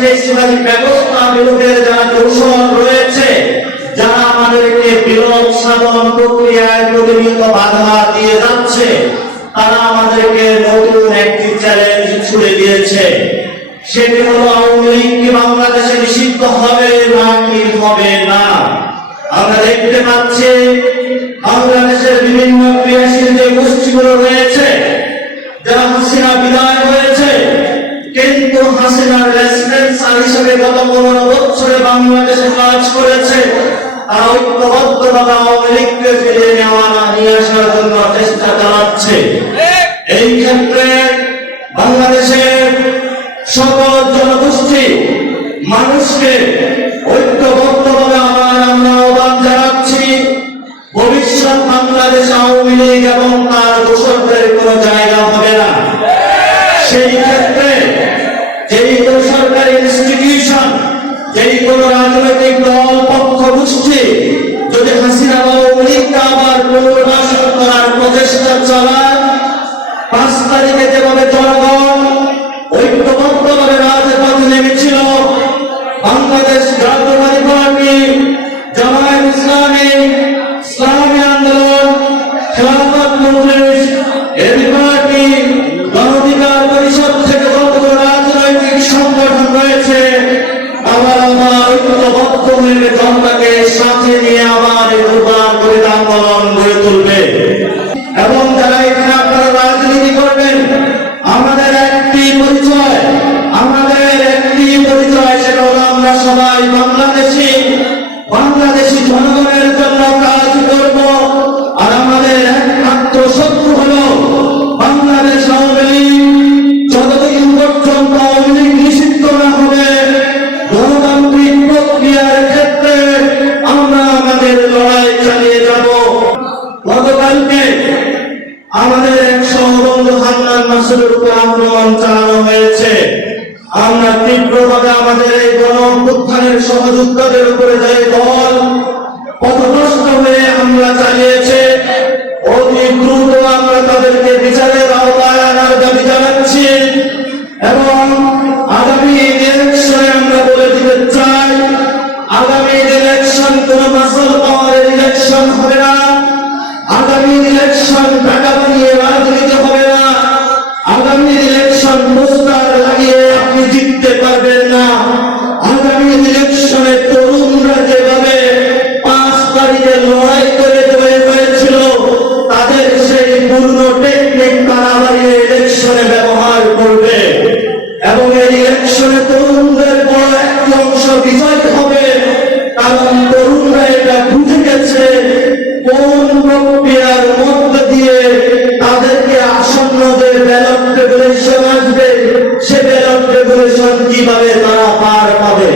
ফেসিবাদী ব্যবস্থা বিলোপের যারা কৌশল রয়েছে, যারা আমাদেরকে বিলোপ সাধন প্রক্রিয়ায় প্রতিনিয়ত বাধা দিয়ে যাচ্ছে, তারা আমাদেরকে নতুন একটি চ্যালেঞ্জ ছুড়ে দিয়েছে। সেটি হলো আওয়ামী লীগ কি বাংলাদেশে নিষিদ্ধ হবে নাকি হবে না। আমরা দেখতে পাচ্ছি বাংলাদেশের বিভিন্ন ক্রিয়াশীল যে গোষ্ঠীগুলো রয়েছে, যারা হাসিনা বিদায় হয়েছে কিন্তু হাসিনার রেসপন্সার হিসেবে গত 15 বছরে বাংলাদেশে কাজ করেছে, তারা ঐক্যবদ্ধভাবে আওয়ামী লীগকে ফিরিয়ে নিয়ে আসার জন্য চেষ্টা চালাচ্ছে। এই ক্ষেত্রে বাংলাদেশের সকল জনগোষ্ঠী মানুষকে ঐক্যবদ্ধভাবে আমরা আহ্বান জানাচ্ছি, ভবিষ্যৎ বাংলাদেশে আওয়ামী লীগ এবং তার দোসরদের কোনো জায়গা হবে না। সেই ক্ষেত্রে যেই সরকারি ইনস্টিটিউশন, যেই কোনো রাজনৈতিক দল পক্ষ গোষ্ঠী যদি হাসিনা বা আওয়ামী লীগকে আবার পুনর্বাসন করার প্রচেষ্টা চালায়, 5 তারিখে যেভাবে জনগণ ঐক্যবদ্ধভাবে রাজপথে নেমেছিল, বাংলাদেশ জাতীয়তাবাদী পার্টি, জামায়াত ইসলামী, ইসলামী আন্দোলন, খেলাফত মজলিস, এবি পার্টি, গণ অধিকার পরিষদ থেকে যতগুলো রাজনৈতিক সংগঠন রয়েছে, আবার ঐক্যবদ্ধ হয়ে জনতাকে সাথে নিয়ে আবার এই দুর্বার গঠিত আন্দোলন গড়ে তুলবে। এবং যারা এখানে আপনারা রাজনীতি করবেন, আমাদের একটি পরিচয়, সেটা হলো আমরা সবাই বাংলাদেশি জনগণের জন্য কাজ করব। আর আমাদের একমাত্র শত্রু হলো বাংলাদেশ আওয়ামী লীগ। যতদিন পর্যন্ত আওয়ামী লীগ নিষিদ্ধ না হবে, গণতান্ত্রিক প্রক্রিয়ার ক্ষেত্রে আমরা আমাদের লড়াই চালিয়ে যাব। গতকালকে আমাদের এক সহবন্ধু হান্নান মাসুদের উপর আক্রমণ চালানো হয়েছে। আমরা তীব্রভাবে আমাদের এই গণ-অভ্যুত্থানের সহযোদ্ধাদের উপরে যে দল পথভ্রষ্ট হয়ে হামলা চালিয়েছে, অতি দ্রুত আমরা তাদেরকে বিচারের আওতায় আনার দাবি জানাচ্ছি। এবং আগামী ইলেকশনে আমরা বলে দিতে চাই, আগামী ইলেকশন কোন মাসল পাওয়ারের ইলেকশন হবে না। আগামী ইলেকশন টাকা বানিয়ে রাজনীতি হবে না। আগামী ইলেকশন পোস্টার লাগিয়ে আপনি জিততে পারবেন না। আগামী ইলেকশনে তরুণরা যেভাবে 5 তারিখে লড়াই করে জয় হয়েছিল, তাদের সেই পূর্ণ টেকনিক তারা বাড়িয়ে ইলেকশনে ব্যবহার করবে। এবং এই ইলেকশনে তরুণদের বড় একটি অংশ বিজয় হবে, কারণ তরুণরা এটা বুঝে গেছে কোন প্রক্রিয়ার মধ্য দিয়ে তাদেরকে আসন্ন যে ব্যালট রেগুলেশন আসবে, সে ব্যালট রেগুলেশন কিভাবে তারা পার পাবে।